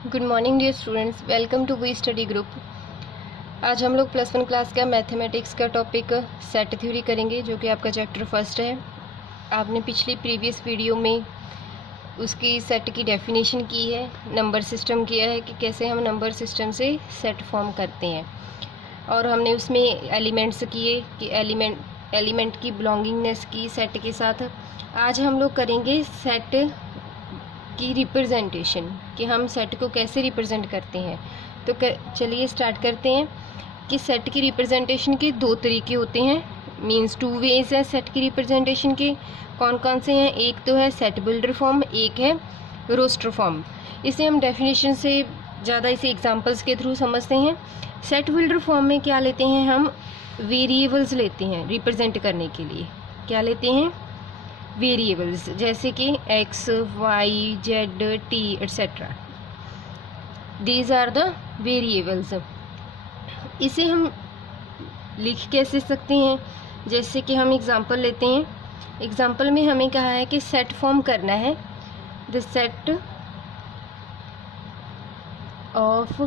Good morning dear students, welcome to we study group. आज हम लोग +1 क्लास का मैथमेटिक्स का टॉपिक सेट थ्योरी करेंगे, जो कि आपका चैप्टर फर्स्ट है। आपने पिछली प्रीवियस वीडियो में उसकी सेट की डेफिनेशन की है, नंबर सिस्टम किया है कि कैसे हम नंबर सिस्टम से सेट फॉर्म करते हैं, और हमने उसमें एलिमेंट्स किए कि एलिमेंट की बिलोंगिंगनेस की सेट के साथ। आज हम लोग करेंगे सेट की रिप्रेजेंटेशन कि हम सेट को कैसे रिप्रेजेंट करते हैं। तो चलिए स्टार्ट करते हैं कि सेट की रिप्रेजेंटेशन के दो तरीके होते हैं, मींस 2 वेज है सेट की रिप्रेजेंटेशन के। कौन कौन से हैं? एक तो है सेट बिल्डर फॉर्म, एक है रोस्टर फॉर्म। इसे हम डेफिनेशन से ज़्यादा इसे एग्जांपल्स के थ्रू समझते हैं। सेट बिल्डर फॉर्म में क्या लेते हैं हम? वेरिएबल्स लेते हैं रिप्रेजेंट करने के लिए। क्या लेते हैं? वेरिएबल्स, जैसे कि x, y, z, t etc. These are the variables. इसे हम लिख कैसे सकते हैं? जैसे कि हम एग्जांपल लेते हैं। एग्जांपल में हमें कहा है कि सेट फॉर्म करना है, the set of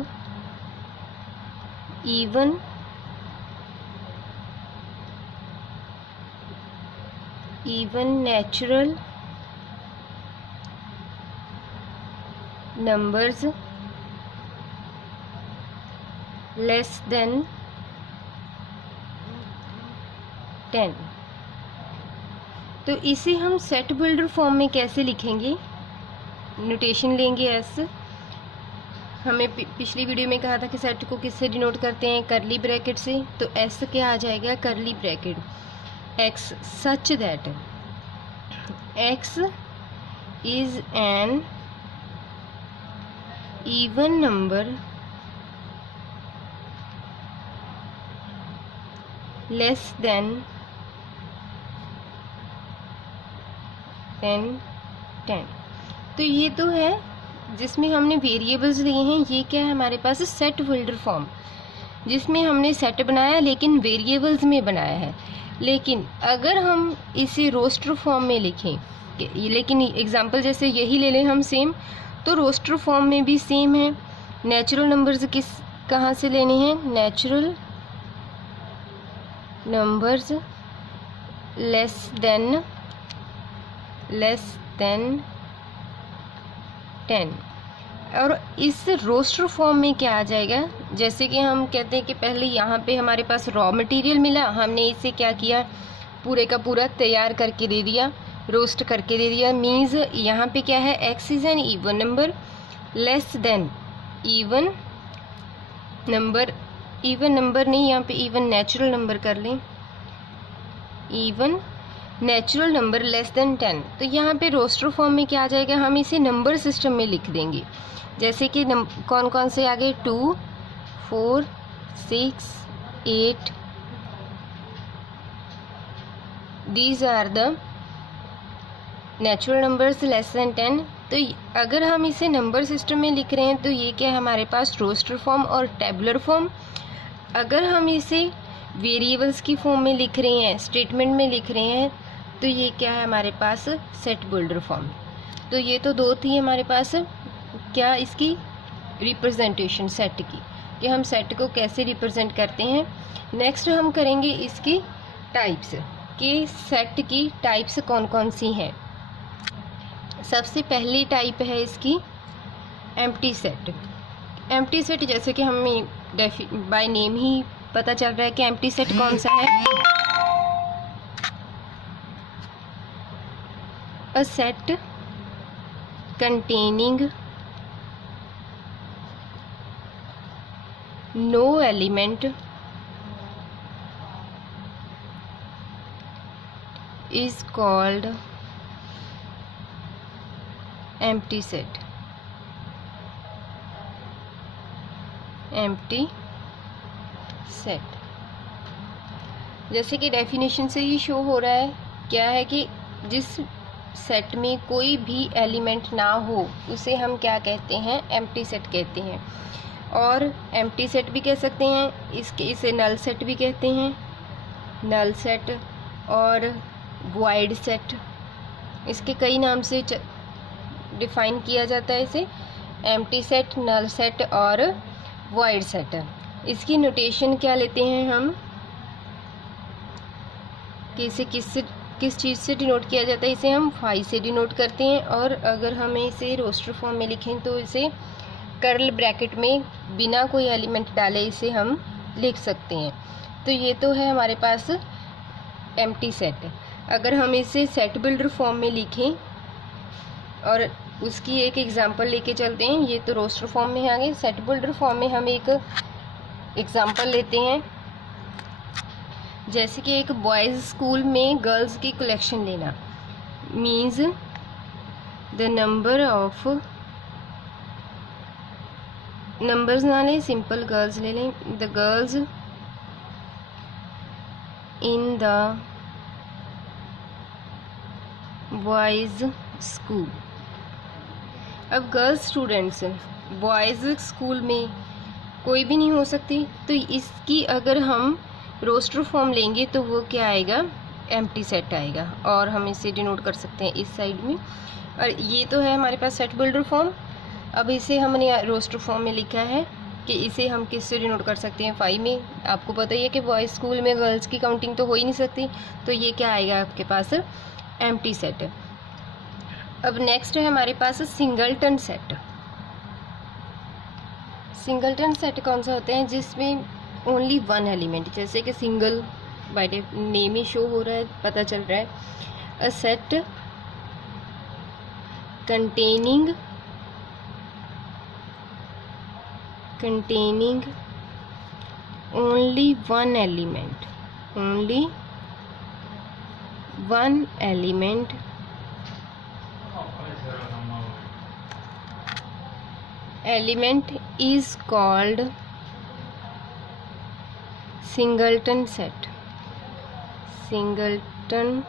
even natural numbers less than 10। तो इसे हम सेट बिल्डर फॉर्म में कैसे लिखेंगे? नोटेशन लेंगे एस। हमें पिछली वीडियो में कहा था कि सेट को किससे डिनोट करते हैं? करली ब्रैकेट से। तो एस क्या आ जाएगा? करली bracket x such that x is an even number less than 10। तो ये तो है जिसमें हमने वेरिएबल्स लिए हैं। ये क्या है हमारे पास? सेट बिल्डर फॉर्म, जिसमें हमने सेट बनाया लेकिन वेरिएबल्स में बनाया है। लेकिन अगर हम इसे रोस्टर फॉर्म में लिखें, लेकिन एग्जांपल जैसे यही ले लें हम सेम, तो रोस्टर फॉर्म में भी सेम है। नेचुरल नंबर्स कहाँ से लेने हैं? Natural numbers less than 10। और इस रोस्टर फॉर्म में क्या आ जाएगा? जैसे कि हम कहते हैं कि पहले यहाँ पे हमारे पास रॉ मटेरियल मिला, हमने इसे क्या किया? पूरे का पूरा तैयार करके दे दिया, रोस्ट करके दे दिया। मीन्स यहाँ पे क्या है? x is an even number less than even number नहीं, यहाँ पे इवन नेचुरल नंबर कर लें, even natural number less than 10। तो यहाँ पे रोस्टर फॉर्म में क्या आ जाएगा? हम इसे नंबर सिस्टम में लिख देंगे। जैसे कि कौन कौन से आगे? 2, 4, 6, 8। These are the natural numbers less than 10। तो अगर हम इसे नंबर सिस्टम में लिख रहे हैं तो ये क्या है हमारे पास? रोस्टर फॉर्म और टेबुलर फॉर्म। अगर हम इसे वेरिएबल्स की फॉर्म में लिख रहे हैं, स्टेटमेंट में लिख रहे हैं, तो ये क्या है हमारे पास? Set builder form. तो ये तो दो थी हमारे पास क्या इसकी रिप्रेजेंटेशन सेट की, कि हम सेट को कैसे रिप्रेजेंट करते हैं। नेक्स्ट हम करेंगे इसकी टाइप्स, कि सेट की टाइप्स कौन कौन सी हैं। सबसे पहली टाइप है इसकी एम्प्टी सेट। एम्प्टी सेट जैसे कि हमें बाय नेम ही पता चल रहा है कि एम्प्टी सेट कौन सा है। A set containing no element is called empty set। empty set जैसे कि डेफिनेशन से ही शो हो रहा है, क्या है कि जिस सेट में कोई भी एलिमेंट ना हो उसे हम क्या कहते हैं? एम्प्टी सेट कहते हैं। और एम्प्टी सेट भी कह सकते हैं, इसे नल सेट भी कहते हैं, नल सेट और वॉइड सेट, इसके कई नाम से डिफाइन किया जाता है इसे। एम्प्टी सेट, नल सेट और वॉइड सेट। इसकी नोटेशन क्या लेते हैं हम कि इसे किस चीज़ से डिनोट किया जाता है, इसे हम फाई से डिनोट करते हैं। और अगर हमें इसे रोस्टर फॉर्म में लिखें तो इसे कर्ल ब्रैकेट में बिना कोई एलिमेंट डाले इसे हम लिख सकते हैं। तो ये तो है हमारे पास एम्प्टी सेट। अगर हम इसे सेट बिल्डर फॉर्म में लिखें और उसकी एक एग्जांपल लेके चलते हैं, ये तो रोस्टर फॉर्म में आ गए। सेट बिल्डर फॉर्म में हम एक एग्जांपल लेते हैं, जैसे कि एक बॉयज़ स्कूल में गर्ल्स की कलेक्शन लेना means the number of, numbers ना लें, सिंपल गर्ल्स ले लें, the girls in the boys school. अब गर्ल्स स्टूडेंट्स बॉयज़ स्कूल में कोई भी नहीं हो सकती, तो इसकी अगर हम रोस्टर फॉर्म लेंगे तो वो क्या आएगा, एम्प्टी सेट आएगा। और हम इसे डिनोट कर सकते हैं इस साइड में। और ये तो है हमारे पास सेट बिल्डर फॉर्म। अब इसे हमने रोस्टर फॉर्म में लिखा है कि इसे हम किससे डिनोट कर सकते हैं, फाई में। आपको पता ही है कि बॉयज़ स्कूल में गर्ल्स की काउंटिंग तो हो ही नहीं सकती, तो ये क्या आएगा आपके पास, एम्प्टी सेट। अब नेक्स्ट है हमारे पास सिंगलटन सेट। सिंगलटन सेट कौन सा होते हैं, जिसमें ओनली वन एलिमेंट, जैसे कि single by name he show हो रहा है, पता चल रहा है। A set containing only one element, only one element is called singleton set, singleton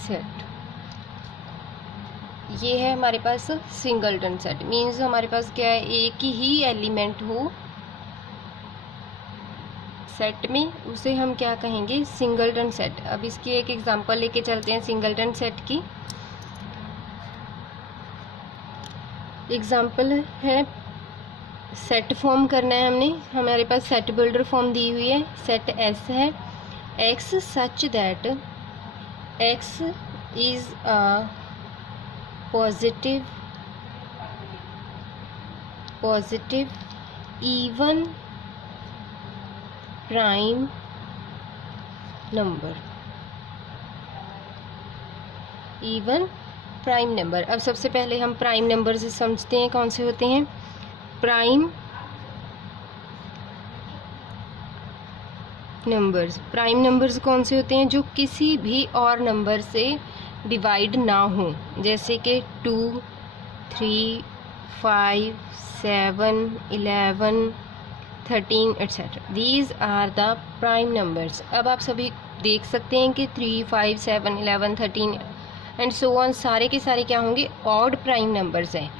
set। ये है हमारे पास सिंगलटन सेट, मीन्स हमारे पास क्या है, एक ही एलिमेंट हो सेट में, उसे हम क्या कहेंगे, सिंगलटन सेट। अब इसकी एक एग्जांपल लेके चलते हैं सिंगलटन सेट की। एग्जाम्पल है, सेट फॉर्म करना है हमने, हमारे पास सेट बिल्डर फॉर्म दी हुई है। सेट एस है, x such that x is a positive even prime number, even prime number. अब सबसे पहले हम प्राइम नंबर से समझते हैं कौन से होते हैं। प्राइम नंबर्स कौन से होते हैं, जो किसी भी और नंबर से डिवाइड ना हो, जैसे कि 2, 3, 5, 7, 11, 13 etcetera. These are the prime numbers. अब आप सभी देख सकते हैं कि 3, 5, 7, 11, 13 एंड सो ऑन सारे के सारे क्या होंगे, ऑड प्राइम नंबर्स हैं।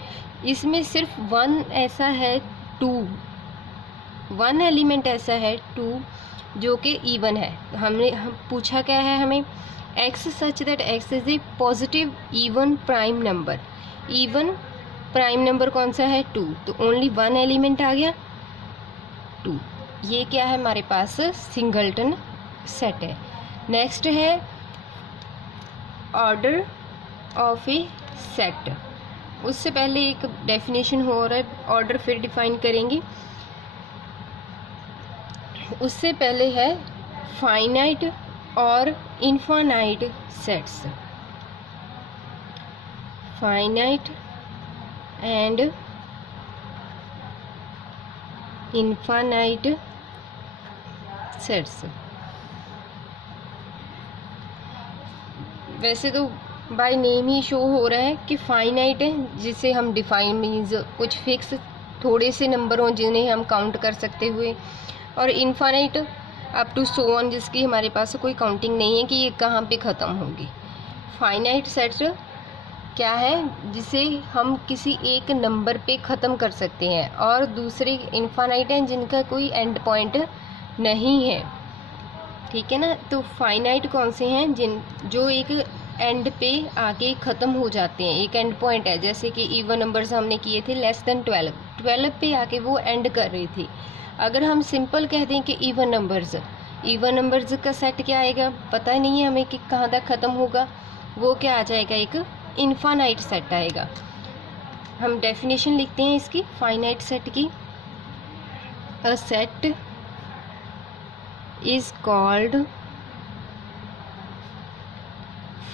इसमें सिर्फ वन ऐसा है, 2, वन एलिमेंट ऐसा है 2 जो कि इवन है। हम पूछा क्या है हमें, x such that x is a positive even prime number. Even prime number कौन सा है, 2, तो ओनली वन एलिमेंट आ गया 2। ये क्या है हमारे पास, सिंगलटन सेट है। नेक्स्ट है ऑर्डर ऑफ ए सेट। उससे पहले एक डेफिनेशन हो रहा है, ऑर्डर फिर डिफाइन करेंगे। उससे पहले है फाइनाइट और infinite sets, finite and infinite sets. वैसे तो बाय नेम ही शो हो रहा है कि फाइनाइट है, जिसे हम डिफाइन मीन्स कुछ फिक्स थोड़े से नंबर हों जिन्हें हम काउंट कर सकते हुए, और infinite up to so on, जिसकी हमारे पास कोई काउंटिंग नहीं है कि ये कहाँ पे ख़त्म होगी। फाइनाइट सेट्स क्या है, जिसे हम किसी एक नंबर पे ख़त्म कर सकते हैं, और दूसरे इनफाइनाइट हैं जिनका कोई एंड पॉइंट नहीं है, ठीक है ना। तो फाइनाइट कौन से हैं, जो एक एंड पे आके ख़त्म हो जाते हैं, एक एंड पॉइंट है। जैसे कि इवन नंबर्स हमने किए थे लेस देन 12 पे आके वो एंड कर रही थी। अगर हम सिंपल कह दें कि इवन नंबर्स का सेट क्या आएगा, पता ही नहीं है हमें कि कहाँ तक ख़त्म होगा, वो क्या आ जाएगा, एक इनफाइनाइट सेट आएगा। हम डेफिनेशन लिखते हैं इसकी फाइनाइट सेट की। A set is called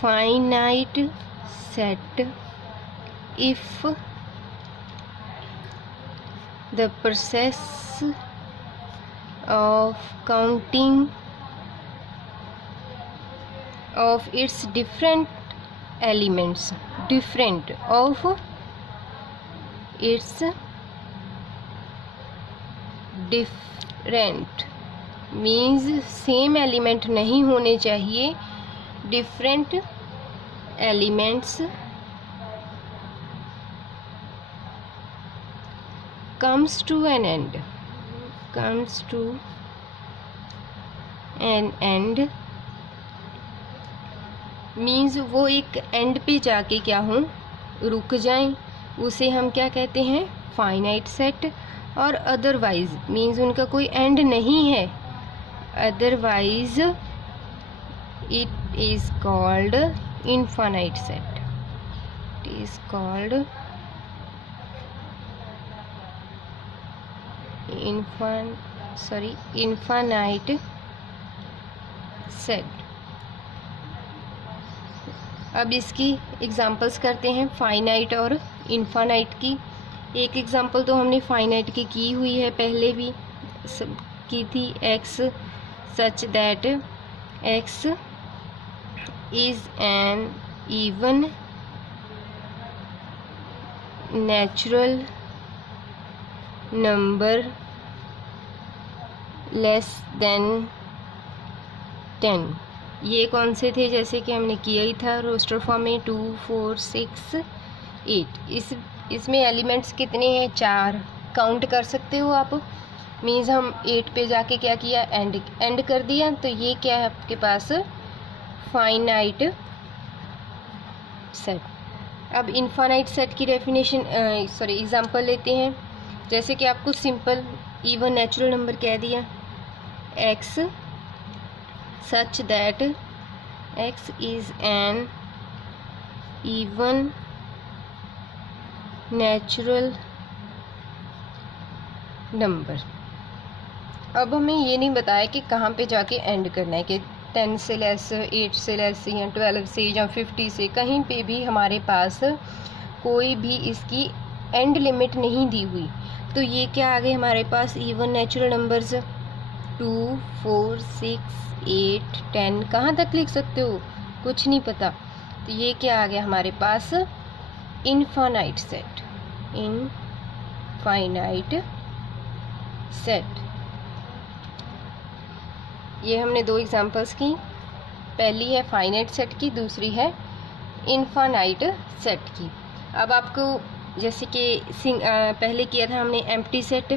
finite set if the process of counting of its different elements means same element नहीं होने चाहिए, different elements comes to an end means वो एक एंड पे जाके क्या हो, रुक जाएं, उसे हम क्या कहते हैं, फाइनाइट सेट। और अदरवाइज मीन्स उनका कोई एंड नहीं है, otherwise it is called infinite set. It is called infinite set. अब इसकी एग्जांपल्स करते हैं फाइनाइट और इनफाइनाइट की। एक एग्जांपल तो हमने फाइनाइट की हुई है, पहले भी की थी, x such that x is an even natural number less than 10। ये कौन से थे, जैसे कि हमने किया ही था रोस्टर फॉर्म में, 2 4 6 8। इसमें एलिमेंट्स कितने हैं, 4 काउंट कर सकते हो आप। मीन्स हम 8 पे जाके क्या किया, एंड कर दिया। तो ये क्या है आपके पास, फाइनाइट सेट। अब इनफाइनाइट सेट की डेफिनेशन एग्जांपल लेते हैं। जैसे कि आपको सिंपल इवन नेचुरल नंबर कह दिया, x such that x is an even natural number. अब हमें ये नहीं बताया कि कहाँ पे जाके एंड करना है, कि 10 से लेस, 8 से लेस या 12 से या 50 से, कहीं पे भी हमारे पास कोई भी इसकी एंड लिमिट नहीं दी हुई। तो ये क्या आ गए हमारे पास, इवन नेचुरल नंबर्स 2 4 6 8 10। कहाँ तक लिख सकते हो, कुछ नहीं पता। तो ये क्या आ गया हमारे पास, इनफाइनाइट सेट, इनफाइनाइट सेट। ये हमने 2 एग्जांपल्स की, पहली है फाइनाइट सेट की, दूसरी है इनफाइनाइट सेट की। अब आपको जैसे कि पहले किया था हमने एम्प्टी सेट,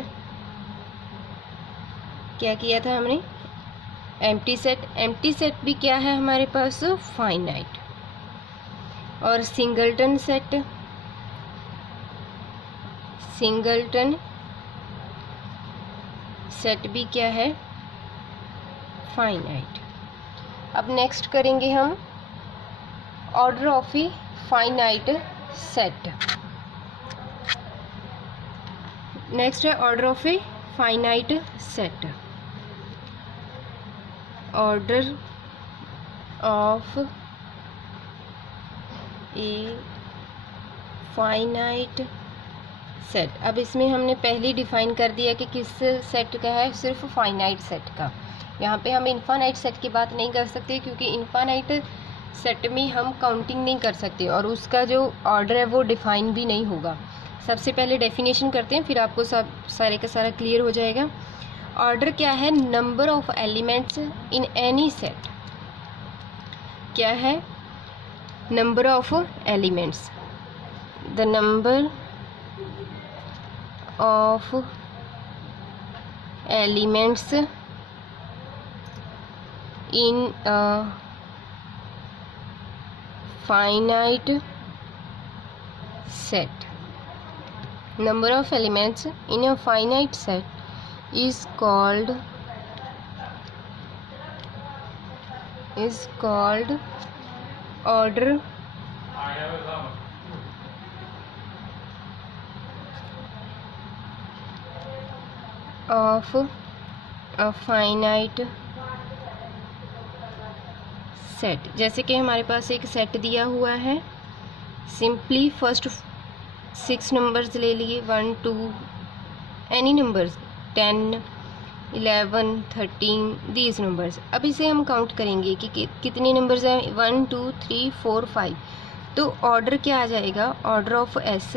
क्या किया था हमने, एम्प्टी सेट भी क्या है हमारे पास, फाइनाइट। और सिंगलटन सेट भी क्या है, फाइनाइट। अब नेक्स्ट करेंगे हम order of a finite set. Next है order of a finite set. Order of a finite set. अब इसमें हमने पहले डिफाइन कर दिया कि किस सेट का है, सिर्फ फाइनाइट सेट का। यहाँ पे हम इनफाइनाइट सेट की बात नहीं कर सकते, क्योंकि इनफाइनाइट सेट में हम काउंटिंग नहीं कर सकते और उसका जो ऑर्डर है वो डिफाइन भी नहीं होगा। सबसे पहले डेफिनेशन करते हैं, फिर आपको सब सारे का सारा क्लियर हो जाएगा। ऑर्डर क्या है, number of elements in any set. क्या है, number of elements, the number of elements in a finite set. Number of elements in a finite set is called order of a finite set. जैसे कि हमारे पास एक set दिया हुआ है, simply first 6 numbers ले लिए, 1 2 एनी नंबर्स, 10 11 13 दीज नंबर्स। अब इसे हम काउंट करेंगे कि कितने नंबर्स हैं, 1 2 3 4 5। तो ऑर्डर क्या आ जाएगा, ऑर्डर ऑफ एस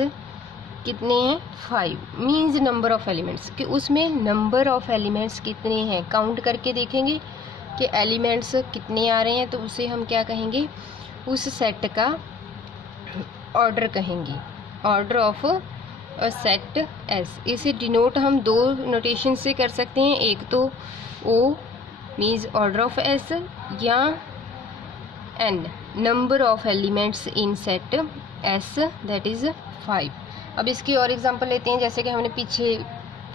कितने हैं, 5 मीन्स नंबर ऑफ एलिमेंट्स, कि उसमें नंबर ऑफ एलिमेंट्स कितने हैं काउंट करके देखेंगे कि एलिमेंट्स कितने आ रहे हैं, तो उसे हम क्या कहेंगे, उस सेट का ऑर्डर कहेंगे, order of a set S. इसे डिनोट हम 2 नोटेशन से कर सकते हैं, एक तो O means order of S, या n number of elements in set S that is 5। अब इसकी और एग्जांपल लेते हैं, जैसे कि हमने पीछे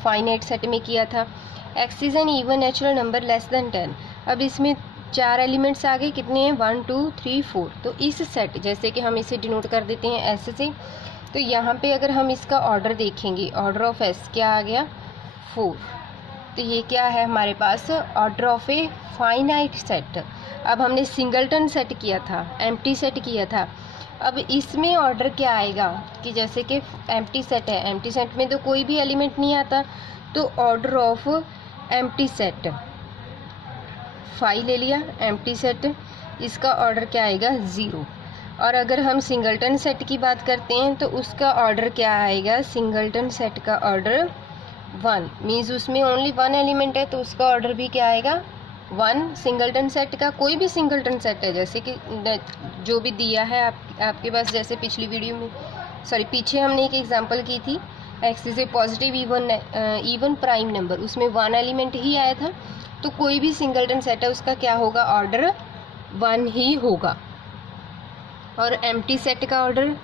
फाइनाइट सेट में किया था, x is an even natural number less than 10। अब इसमें 4 एलिमेंट्स आ गए, कितने हैं, 1 2 3 4। तो इस सेट, जैसे कि हम इसे डिनोट कर देते हैं एस से, तो यहाँ पे अगर हम इसका ऑर्डर देखेंगे, ऑर्डर ऑफ एस क्या आ गया, 4। तो ये क्या है हमारे पास, order of a finite set. अब हमने सिंगलटन सेट किया था, एम्प्टी सेट किया था, अब इसमें ऑर्डर क्या आएगा कि जैसे कि एम्प्टी सेट है, एम्प्टी सेट में तो कोई भी एलिमेंट नहीं आता, तो ऑर्डर ऑफ एम्प्टी सेट 5 ले लिया, एम्प्टी सेट, इसका ऑर्डर क्या आएगा, 0। और अगर हम सिंगलटन सेट की बात करते हैं तो उसका ऑर्डर क्या आएगा, सिंगलटन सेट का ऑर्डर 1 मीन्स उसमें ओनली 1 एलिमेंट है, तो उसका ऑर्डर भी क्या आएगा, 1। सिंगलटन सेट का कोई भी सिंगलटन सेट है, जैसे कि जो भी दिया है आपके पास, जैसे पिछली वीडियो में पीछे हमने एक एग्जांपल की थी, x is a positive even prime number, उसमें 1 एलिमेंट ही आया था, तो कोई भी सिंगलटन सेट है उसका क्या होगा, ऑर्डर 1 ही होगा, और एम्प्टी सेट का ऑर्डर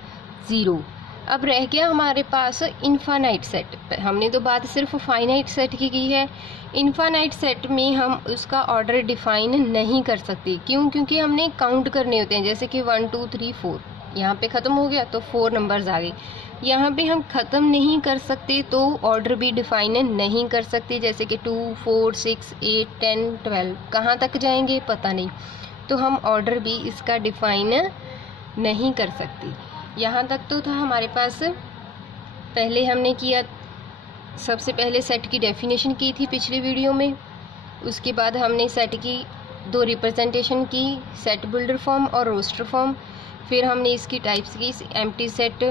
0। अब रह गया हमारे पास इनफाइनाइट सेट। हमने तो बात सिर्फ फाइनाइट सेट की है, इनफाइनाइट सेट में हम उसका ऑर्डर डिफाइन नहीं कर सकते, क्यों, क्योंकि हमने काउंट करने होते हैं, जैसे कि 1 2 3 4 यहाँ पे ख़त्म हो गया तो 4 नंबर्स आ गए, यहाँ पे हम ख़त्म नहीं कर सकते तो ऑर्डर भी डिफाइन नहीं कर सकते, जैसे कि 2 4 6 8 10 12 कहाँ तक जाएंगे पता नहीं, तो हम ऑर्डर भी इसका डिफाइन नहीं कर सकते। यहाँ तक तो था हमारे पास। पहले हमने किया, सबसे पहले सेट की डेफिनेशन की थी पिछली वीडियो में, उसके बाद हमने सेट की 2 रिप्रेजेंटेशन की, सेट बिल्डर फॉर्म और रोस्टर फॉर्म, फिर हमने इसकी टाइप्स की, empty set,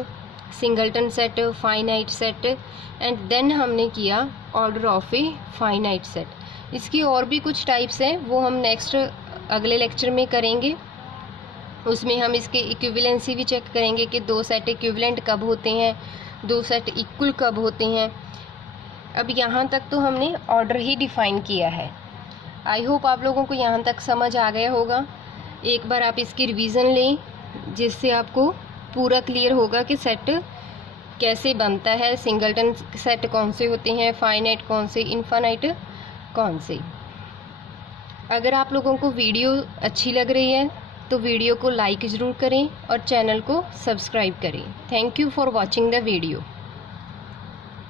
singleton set, finite set, and then हमने किया order of a finite set. इसकी और भी कुछ टाइप्स हैं, वो हम नेक्स्ट अगले लेक्चर में करेंगे, उसमें हम इसके इक्विवेलेंसी भी चेक करेंगे कि 2 सेट इक्विवेलेंट कब होते हैं, 2 सेट इक्वल कब होते हैं। अब यहाँ तक तो हमने ऑर्डर ही डिफ़ाइन किया है। आई होप आप लोगों को यहाँ तक समझ आ गया होगा। एक बार आप इसकी रिवीजन लें, जिससे आपको पूरा क्लियर होगा कि सेट कैसे बनता है, सिंगलटन सेट कौन से होते हैं, फाइनाइट कौन से, इनफाइनाइट कौन से। अगर आप लोगों को वीडियो अच्छी लग रही है तो वीडियो को लाइक ज़रूर करें और चैनल को सब्सक्राइब करें। Thank you for watching the video.